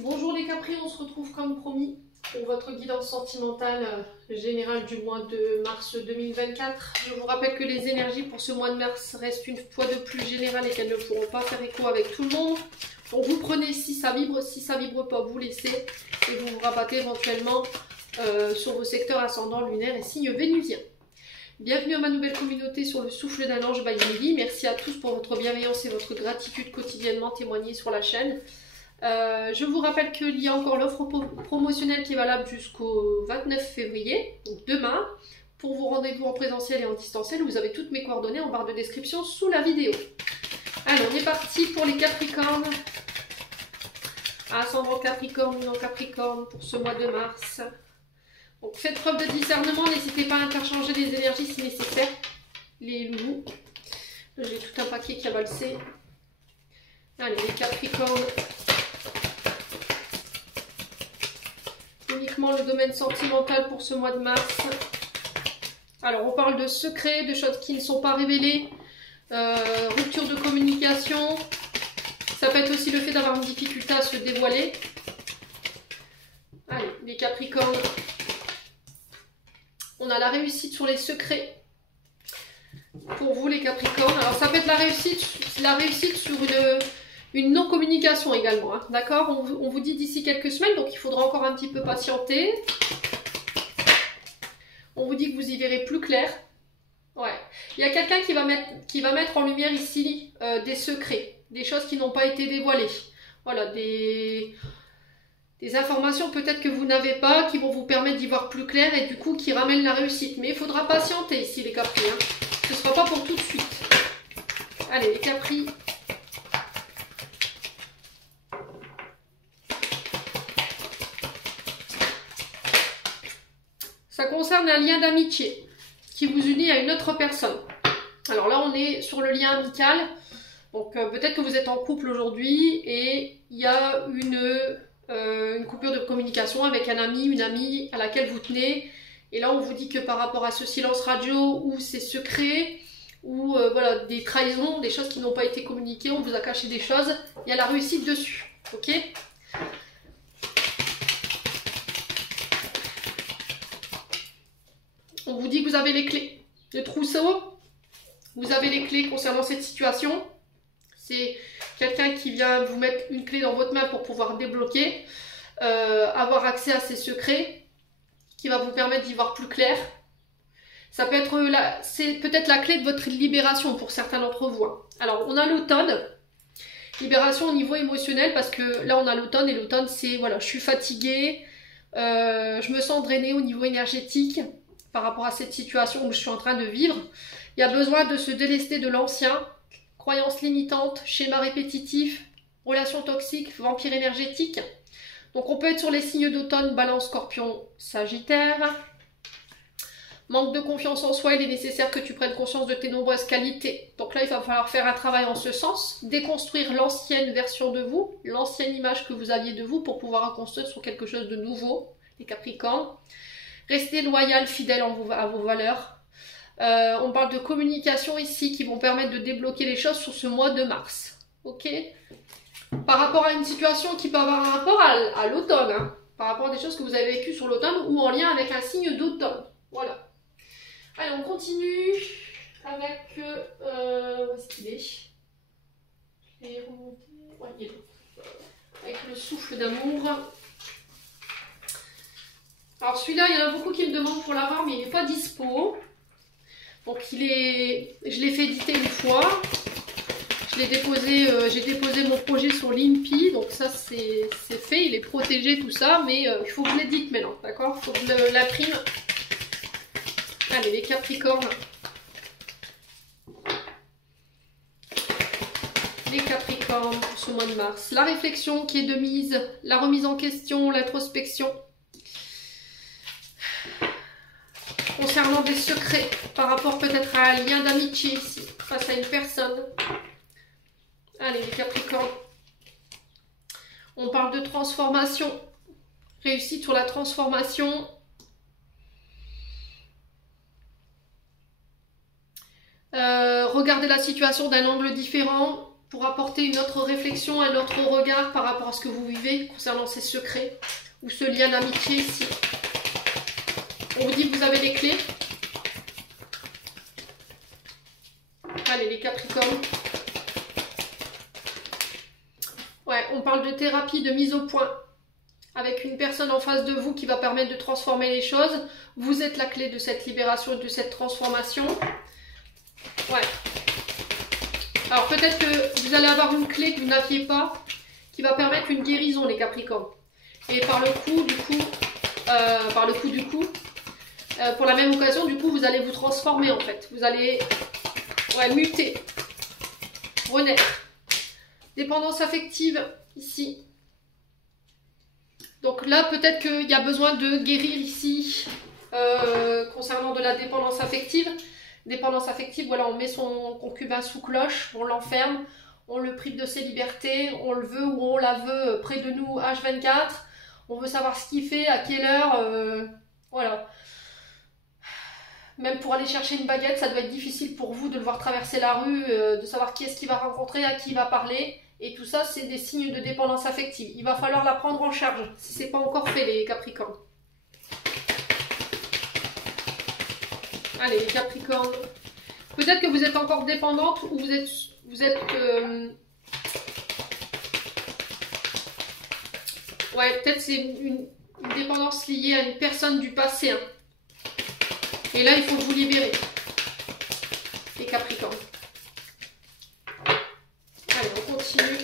Bonjour les Capri, on se retrouve comme promis pour votre guidance sentimentale générale du mois de mars 2024. Je vous rappelle que les énergies pour ce mois de mars restent une fois de plus générales et qu'elles ne pourront pas faire écho avec tout le monde. Donc vous prenez si ça vibre pas, vous laissez et vous vous rabattez éventuellement sur vos secteurs ascendants, lunaires et signes vénusiens. Bienvenue à ma nouvelle communauté sur le souffle d'un ange by Mili. Merci à tous pour votre bienveillance et votre gratitude quotidiennement témoignée sur la chaîne. Je vous rappelle qu'il y a encore l'offre promotionnelle qui est valable jusqu'au 29 février, donc demain, pour vos rendez-vous en présentiel et en distanciel. Vous avez toutes mes coordonnées en barre de description sous la vidéo. Allez, on est parti pour les Capricornes. Ascendant Capricorne ou non Capricorne pour ce mois de mars. Donc faites preuve de discernement, n'hésitez pas à interchanger les énergies si nécessaire. Les loulous. J'ai tout un paquet qui a valsé. Allez, les Capricornes. Uniquement le domaine sentimental pour ce mois de mars. Alors on parle de secrets, de choses qui ne sont pas révélées, rupture de communication. Ça peut être aussi le fait d'avoir une difficulté à se dévoiler. Allez, les Capricornes. On a la réussite sur les secrets. Pour vous les Capricornes. Alors ça peut être la réussite sur une non-communication également, hein. D'accord, on vous dit d'ici quelques semaines, donc il faudra encore un petit peu patienter. On vous dit que vous y verrez plus clair. Ouais. Il y a quelqu'un qui va mettre en lumière ici des secrets, des choses qui n'ont pas été dévoilées. Voilà, des informations peut-être que vous n'avez pas, qui vont vous permettre d'y voir plus clair et du coup qui ramènent la réussite. Mais il faudra patienter ici les Capri, hein. Ce ne sera pas pour tout de suite. Allez, les Capri. Ça concerne un lien d'amitié qui vous unit à une autre personne. Alors là, on est sur le lien amical. Donc peut-être que vous êtes en couple aujourd'hui et il y a une coupure de communication avec un ami, une amie à laquelle vous tenez. Et là, on vous dit que par rapport à ce silence radio ou ces secrets ou voilà, des trahisons, des choses qui n'ont pas été communiquées, on vous a caché des choses, il y a la réussite dessus. Ok ? On vous dit que vous avez les clés. Le trousseau, vous avez les clés concernant cette situation. C'est quelqu'un qui vient vous mettre une clé dans votre main pour pouvoir débloquer, avoir accès à ses secrets, qui va vous permettre d'y voir plus clair. Ça peut être c'est peut-être la clé de votre libération pour certains d'entre vous, hein. Alors, on a l'automne. Libération au niveau émotionnel, parce que là, on a l'automne, et l'automne, c'est, voilà, je suis fatiguée, je me sens drainée au niveau énergétique, par rapport à cette situation où je suis en train de vivre. Il y a besoin de se délester de l'ancien, croyances limitantes, schémas répétitifs, relations toxiques, vampires énergétiques. Donc on peut être sur les signes d'automne, Balance, Scorpion, Sagittaire. Manque de confiance en soi, il est nécessaire que tu prennes conscience de tes nombreuses qualités. Donc là, il va falloir faire un travail en ce sens, déconstruire l'ancienne version de vous, l'ancienne image que vous aviez de vous pour pouvoir reconstruire sur quelque chose de nouveau, les Capricornes. Restez loyal, fidèle à vos valeurs. On parle de communication ici qui vont permettre de débloquer les choses sur ce mois de mars. Ok ? Par rapport à une situation qui peut avoir un rapport à l'automne, hein, par rapport à des choses que vous avez vécues sur l'automne ou en lien avec un signe d'automne. Voilà. Allez, on continue avec... où est-ce qu'il est ? Je l'ai remonté. Ouais, il est là. Avec le souffle d'amour. Alors celui-là, il y en a beaucoup qui me demandent pour l'avoir, mais il n'est pas dispo. Donc je l'ai fait éditer une fois. J'ai déposé mon projet sur l'INPI, donc ça c'est fait, il est protégé tout ça, mais il faut que je l'édite maintenant, d'accord ? Il faut que je l'imprime. Allez, les Capricornes. Les Capricornes pour ce mois de mars. La réflexion qui est de mise, la remise en question, l'introspection. Concernant des secrets par rapport peut-être à un lien d'amitié ici, face à une personne. Allez, les Capricornes. On parle de transformation. Réussite sur la transformation. Regardez la situation d'un angle différent. pour apporter une autre réflexion, un autre regard par rapport à ce que vous vivez concernant ces secrets ou ce lien d'amitié ici. On vous dit que vous avez les clés. Allez, les Capricornes. Ouais, on parle de thérapie, de mise au point. Avec une personne en face de vous qui va permettre de transformer les choses. Vous êtes la clé de cette libération et de cette transformation. Ouais. Alors peut-être que vous allez avoir une clé que vous n'aviez pas, qui va permettre une guérison, les Capricornes. Et par le coup, pour la même occasion, du coup, vous allez vous transformer en fait. Vous allez muter, renaître. Dépendance affective, ici. Donc là, peut-être qu'il y a besoin de guérir ici, concernant de la dépendance affective. Dépendance affective, voilà, on met son concubin sous cloche, on l'enferme, on le prive de ses libertés, on le veut ou on la veut près de nous H24. On veut savoir ce qu'il fait, à quelle heure, voilà. Même pour aller chercher une baguette, ça doit être difficile pour vous de le voir traverser la rue, de savoir qui est-ce qu'il va rencontrer, à qui il va parler. Et tout ça, c'est des signes de dépendance affective. Il va falloir la prendre en charge, si ce n'est pas encore fait, les Capricornes. Allez, les Capricornes. Peut-être que vous êtes encore dépendante ou vous êtes ouais, peut-être c'est une dépendance liée à une personne du passé. Hein. Et là, il faut vous libérer. Les Capricornes. Allez, on continue.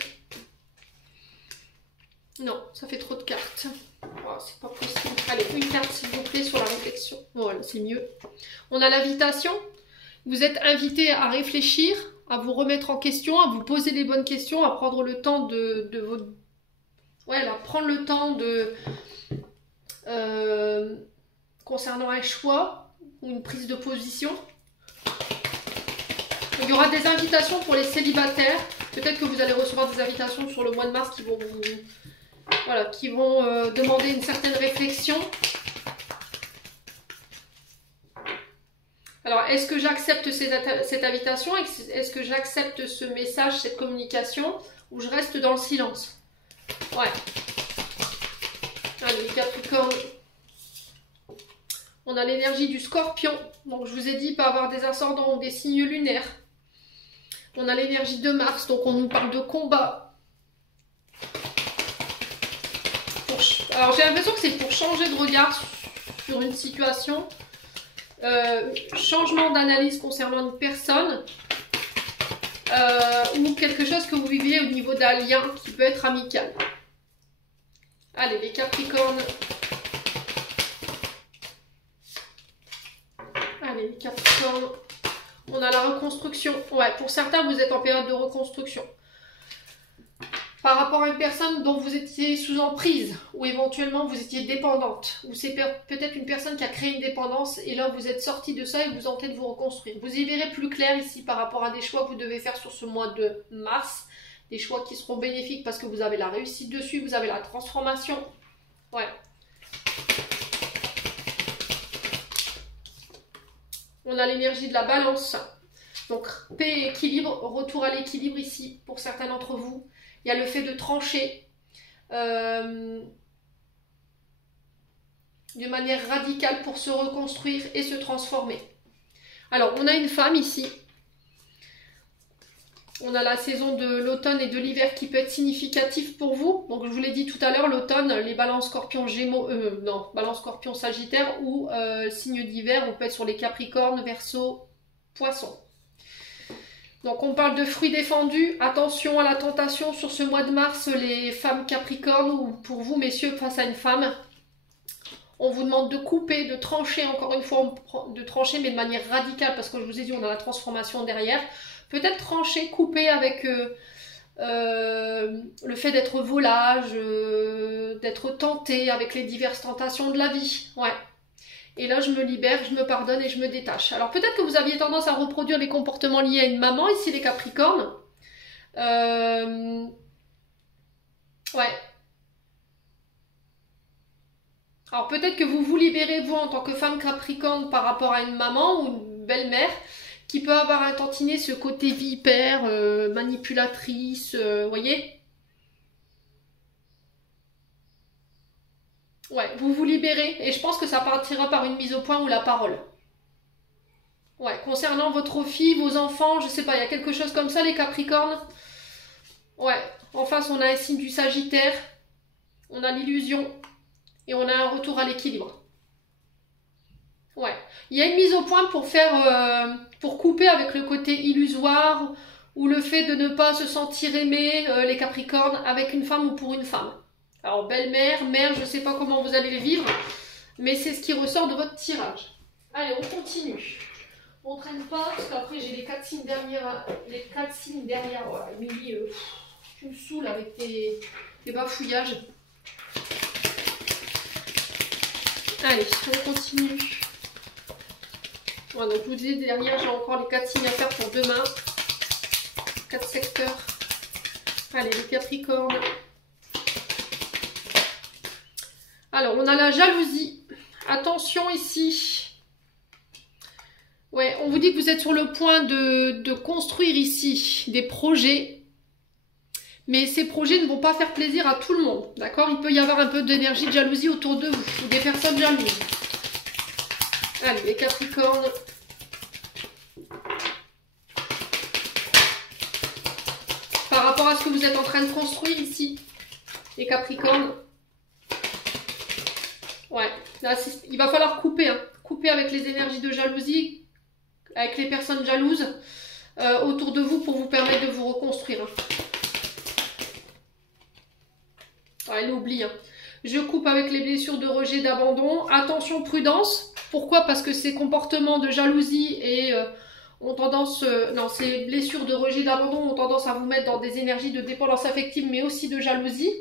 Non, ça fait trop de cartes. Oh, c'est pas possible. Allez, une carte s'il vous plaît sur la réflexion. Voilà, c'est mieux. On a l'invitation. Vous êtes invité à réfléchir, à vous remettre en question, à vous poser les bonnes questions, à prendre le temps de votre... Ouais, là, prendre le temps de... concernant un choix ou une prise de position. Il y aura des invitations pour les célibataires. Peut-être que vous allez recevoir des invitations sur le mois de mars qui vont vous... Voilà, qui vont demander une certaine réflexion. Alors, est-ce que j'accepte cette invitation? Est-ce que j'accepte ce message, cette communication? Ou je reste dans le silence? Ouais. Allez, les Capricornes. On a l'énergie du Scorpion. Donc, je vous ai dit, pas avoir des ascendants ou des signes lunaires. On a l'énergie de Mars. Donc, on nous parle de combat. Alors, j'ai l'impression que c'est pour changer de regard sur une situation. Changement d'analyse concernant une personne. Ou quelque chose que vous viviez au niveau d'un lien qui peut être amical. Allez, les Capricornes. Allez, les Capricornes. On a la reconstruction. Ouais, pour certains, vous êtes en période de reconstruction. Par rapport à une personne dont vous étiez sous emprise, ou éventuellement vous étiez dépendante, ou c'est peut-être une personne qui a créé une dépendance, et là vous êtes sorti de ça et vous tentez de vous reconstruire. Vous y verrez plus clair ici par rapport à des choix que vous devez faire sur ce mois de mars, des choix qui seront bénéfiques parce que vous avez la réussite dessus, vous avez la transformation. Ouais. On a l'énergie de la balance. Donc paix et équilibre, retour à l'équilibre ici pour certains d'entre vous. Il y a le fait de trancher de manière radicale pour se reconstruire et se transformer. Alors, on a une femme ici. On a la saison de l'automne et de l'hiver qui peut être significative pour vous. Donc, je vous l'ai dit tout à l'heure, l'automne, les balances scorpions, gémeaux, balance scorpion, sagittaire ou signe d'hiver, on peut être sur les capricornes, verseau, poissons. Donc on parle de fruits défendus, attention à la tentation sur ce mois de mars, les femmes capricornes, ou pour vous messieurs face à une femme. On vous demande de couper, de trancher, encore une fois, de trancher mais de manière radicale, parce que je vous ai dit on a la transformation derrière. Peut-être trancher, couper avec le fait d'être volage, d'être tenté avec les diverses tentations de la vie, ouais. Et là, je me libère, je me pardonne et je me détache. Alors, peut-être que vous aviez tendance à reproduire les comportements liés à une maman, ici les Capricornes. Ouais. Alors, peut-être que vous vous libérez, vous, en tant que femme Capricorne, par rapport à une maman ou une belle-mère qui peut avoir un tantinet ce côté vipère, manipulatrice, voyez? Ouais, vous vous libérez et je pense que ça partira par une mise au point ou la parole. Ouais, concernant votre fille, vos enfants, je sais pas, il y a quelque chose comme ça les Capricornes. Ouais, en face on a un signe du Sagittaire, on a l'illusion et on a un retour à l'équilibre. Ouais, il y a une mise au point pour faire, pour couper avec le côté illusoire ou le fait de ne pas se sentir aimé, les Capricornes, avec une femme ou pour une femme. Alors belle-mère, mère, je sais pas comment vous allez les vivre, mais c'est ce qui ressort de votre tirage. Allez, on continue. On traîne pas, parce qu'après j'ai les 4 signes derrière. Les 4 signes derrière. Voilà, Émilie, tu me saoules avec tes bafouillages. Allez, on continue. Voilà, donc je vous disais derrière, j'ai encore les 4 signes à faire pour demain. 4 secteurs. Allez, les Capricornes. Alors, on a la jalousie. Attention ici. Ouais, on vous dit que vous êtes sur le point de construire ici des projets. Mais ces projets ne vont pas faire plaisir à tout le monde. D'accord? Il peut y avoir un peu d'énergie de jalousie autour de vous. Ou des personnes jalouses. Allez, les Capricornes. Par rapport à ce que vous êtes en train de construire ici, les Capricornes. Ouais, là, il va falloir couper. Hein. Couper avec les énergies de jalousie, avec les personnes jalouses autour de vous pour vous permettre de vous reconstruire. Ouais, elle oublie. Hein. Je coupe avec les blessures de rejet, d'abandon. Attention, prudence. Pourquoi? Parce que ces comportements de jalousie et ont tendance, non, ces blessures de rejet, d'abandon ont tendance à vous mettre dans des énergies de dépendance affective, mais aussi de jalousie.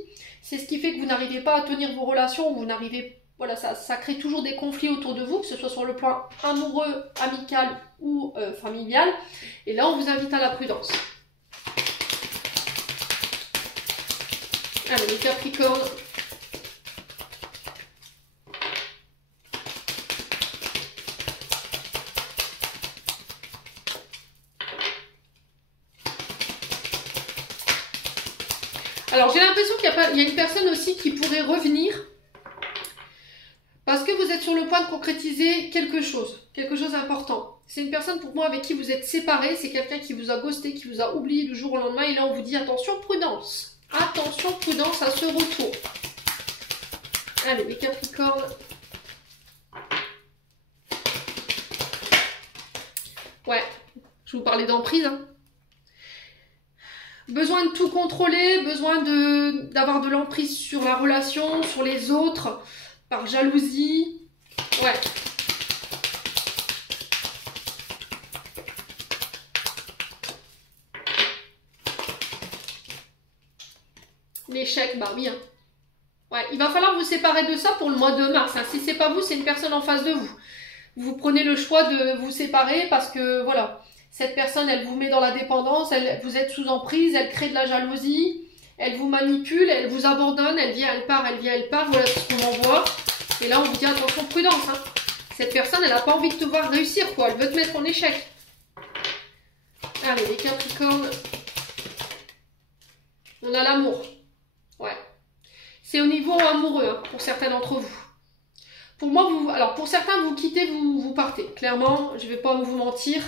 C'est ce qui fait que vous n'arrivez pas à tenir vos relations, vous n'arrivez, voilà, ça crée toujours des conflits autour de vous, que ce soit sur le plan amoureux, amical ou familial. Et là, on vous invite à la prudence. Allez, les Capricornes. Alors, j'ai l'impression qu'il y a une personne aussi qui pourrait revenir parce que vous êtes sur le point de concrétiser quelque chose d'important. C'est une personne pour moi avec qui vous êtes séparés, c'est quelqu'un qui vous a ghosté, qui vous a oublié du jour au lendemain et là on vous dit attention, prudence. Attention, prudence à ce retour. Allez, les Capricornes. Ouais, je vous parlais d'emprise, hein. Besoin de tout contrôler, besoin d'avoir de l'emprise sur la relation, sur les autres, par jalousie. Ouais. L'échec, bah oui. Hein. Ouais, il va falloir vous séparer de ça pour le mois de mars. Hein. Si c'est pas vous, c'est une personne en face de vous. Vous prenez le choix de vous séparer parce que, voilà, cette personne, elle vous met dans la dépendance, vous êtes sous emprise, elle crée de la jalousie, elle vous manipule, elle vous abandonne, elle vient, elle part, voilà ce qu'on envoie. Et là, on vous dit attention, prudence. Hein. Cette personne, elle n'a pas envie de te voir réussir, quoi. Elle veut te mettre en échec. Allez, les Capricornes. On a l'amour. Ouais. C'est au niveau amoureux, hein, pour certains d'entre vous. Pour moi, alors pour certains, vous quittez, vous partez. Clairement, je ne vais pas vous mentir.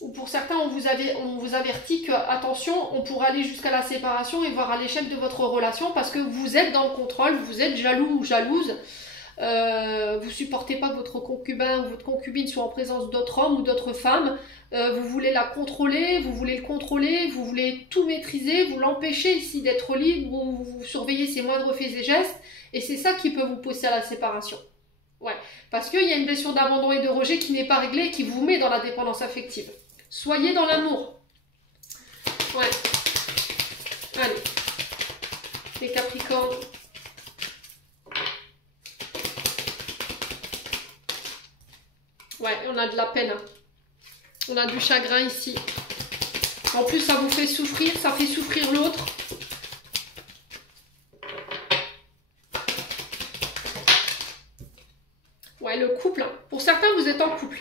Ou pour certains, on vous avertit que, attention, on pourra aller jusqu'à la séparation et voir à l'échec de votre relation parce que vous êtes dans le contrôle, vous êtes jaloux ou jalouse. Vous supportez pas que votre concubin ou votre concubine soit en présence d'autres hommes ou d'autres femmes. Vous voulez la contrôler, vous voulez le contrôler, vous voulez tout maîtriser, vous l'empêchez ici d'être libre, vous surveillez ses moindres faits et gestes, et c'est ça qui peut vous pousser à la séparation. Ouais, parce qu'il y a une blessure d'abandon et de rejet qui n'est pas réglée et qui vous met dans la dépendance affective. Soyez dans l'amour. Ouais. Allez. Les Capricornes. Ouais, on a de la peine. Hein. On a du chagrin ici. En plus, ça vous fait souffrir, ça fait souffrir l'autre. Ouais, le couple. Hein. Pour certains, vous êtes en couple.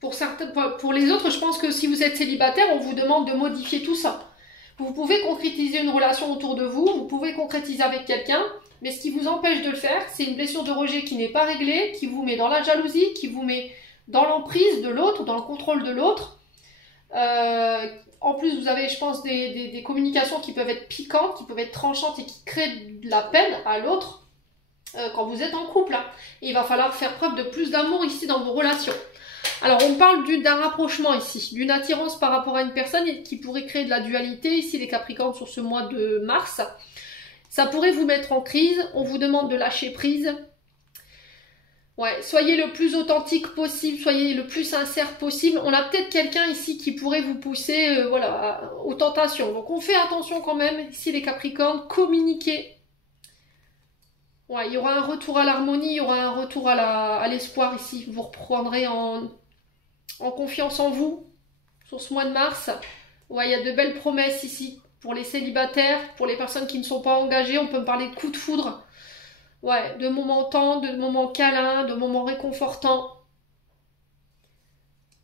Pour les autres, je pense que si vous êtes célibataire, on vous demande de modifier tout ça. Vous pouvez concrétiser une relation autour de vous, vous pouvez concrétiser avec quelqu'un, mais ce qui vous empêche de le faire, c'est une blessure de rejet qui n'est pas réglée, qui vous met dans la jalousie, qui vous met dans l'emprise de l'autre, dans le contrôle de l'autre. En plus, vous avez, je pense, des communications qui peuvent être piquantes, qui peuvent être tranchantes et qui créent de la peine à l'autre quand vous êtes en couple. Hein. Et il va falloir faire preuve de plus d'amour ici dans vos relations. Alors, on parle d'un rapprochement ici, d'une attirance par rapport à une personne qui pourrait créer de la dualité, ici les Capricornes sur ce mois de mars. Ça pourrait vous mettre en crise, on vous demande de lâcher prise. Ouais, soyez le plus authentique possible, soyez le plus sincère possible. On a peut-être quelqu'un ici qui pourrait vous pousser voilà, aux tentations. Donc on fait attention quand même, ici les Capricornes, communiquez. Ouais, il y aura un retour à l'harmonie, il y aura un retour à l'espoir ici. Vous reprendrez en confiance en vous sur ce mois de mars. Ouais, il y a de belles promesses ici pour les célibataires, pour les personnes qui ne sont pas engagées. On peut me parler de coup de foudre. Ouais, de moments tendres, de moments câlins, de moments réconfortants.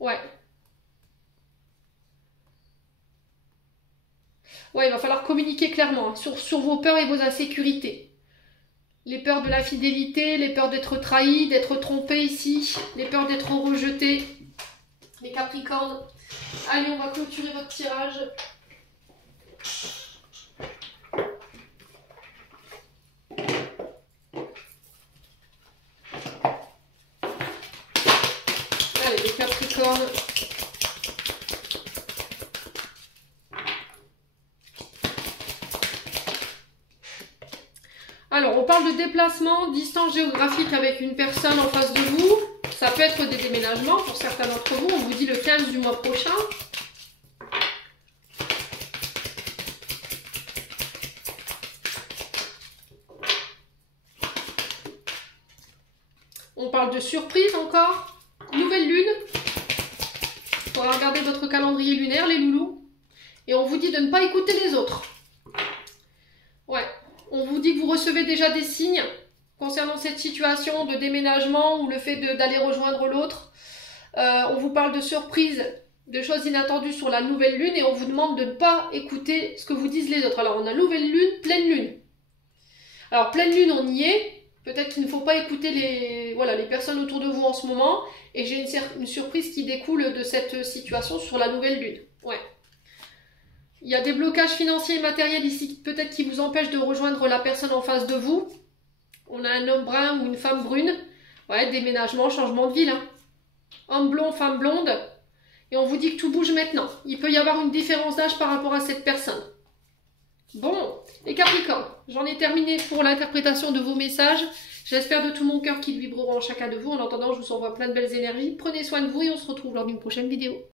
Ouais. Ouais, il va falloir communiquer clairement hein, sur vos peurs et vos insécurités. Les peurs de l'infidélité, les peurs d'être trahi, d'être trompé ici, les peurs d'être rejeté. Les Capricornes. Allez, on va clôturer votre tirage. Allez, les Capricornes. Alors, on parle de déplacement, distance géographique avec une personne en face de vous. Ça peut être des déménagements pour certains d'entre vous. On vous dit le 15 du mois prochain. On parle de surprise encore. Nouvelle lune. Il faudra regarder votre calendrier lunaire, les loulous. Et on vous dit de ne pas écouter les autres. Ouais. On vous dit que vous recevez déjà des signes concernant cette situation de déménagement ou le fait d'aller rejoindre l'autre. On vous parle de surprises, de choses inattendues sur la nouvelle lune et on vous demande de ne pas écouter ce que vous disent les autres. Alors on a nouvelle lune, pleine lune. Alors pleine lune, on y est. Peut-être qu'il ne faut pas écouter les personnes autour de vous en ce moment. Et j'ai une surprise qui découle de cette situation sur la nouvelle lune. Ouais. Il y a des blocages financiers et matériels ici, peut-être qui vous empêchent de rejoindre la personne en face de vous. On a un homme brun ou une femme brune. Ouais, déménagement, changement de ville. Hein. Homme blond, femme blonde. Et on vous dit que tout bouge maintenant. Il peut y avoir une différence d'âge par rapport à cette personne. Bon, les Capricornes, j'en ai terminé pour l'interprétation de vos messages. J'espère de tout mon cœur qu'ils vibreront en chacun de vous. En attendant, je vous envoie plein de belles énergies. Prenez soin de vous et on se retrouve lors d'une prochaine vidéo.